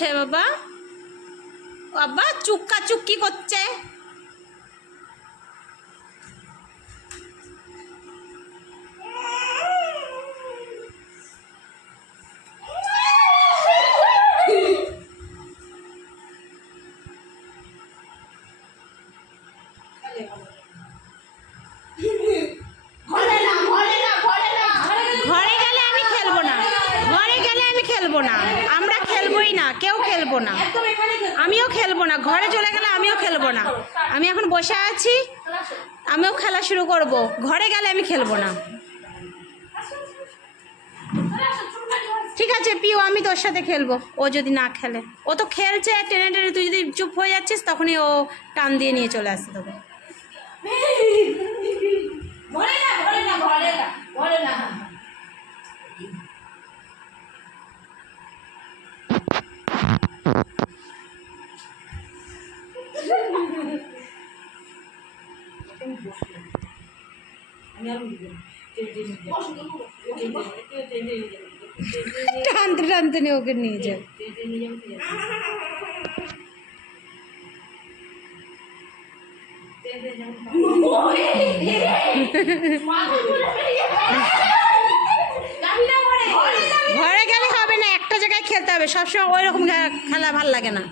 করছে বাবা? বাবা চুক্কা চুক্কি করছে। ঘরে গেলে আমি খেলবো না, ঘরে গেলে আমি খেলবো না, আমরা খেলবোই না, কেউ খেলবো না, আমিও খেলবো না। ঘরে চলে গেলে আমিও খেলবো না। আমি এখন বসে আছি, আমিও খেলা শুরু করব। ঘরে গেলে আমি খেলবো না। ঠিক আছে পিউ, আমি তোর সাথে খেলবো ও যদি না খেলে। ও তো খেলছে টেনে টেনে, তুই যদি চুপ হয়ে যাচ্ছিস তখনই ও টান দিয়ে নিয়ে চলে আসছে তোকে। টানতে টানতে নিয়ে ওকে নিয়ে যায়। ঘরে গেলে হবে না, একটা জায়গায় খেলতে হবে সবসময়। ওই রকম খেলা ভাল লাগে না।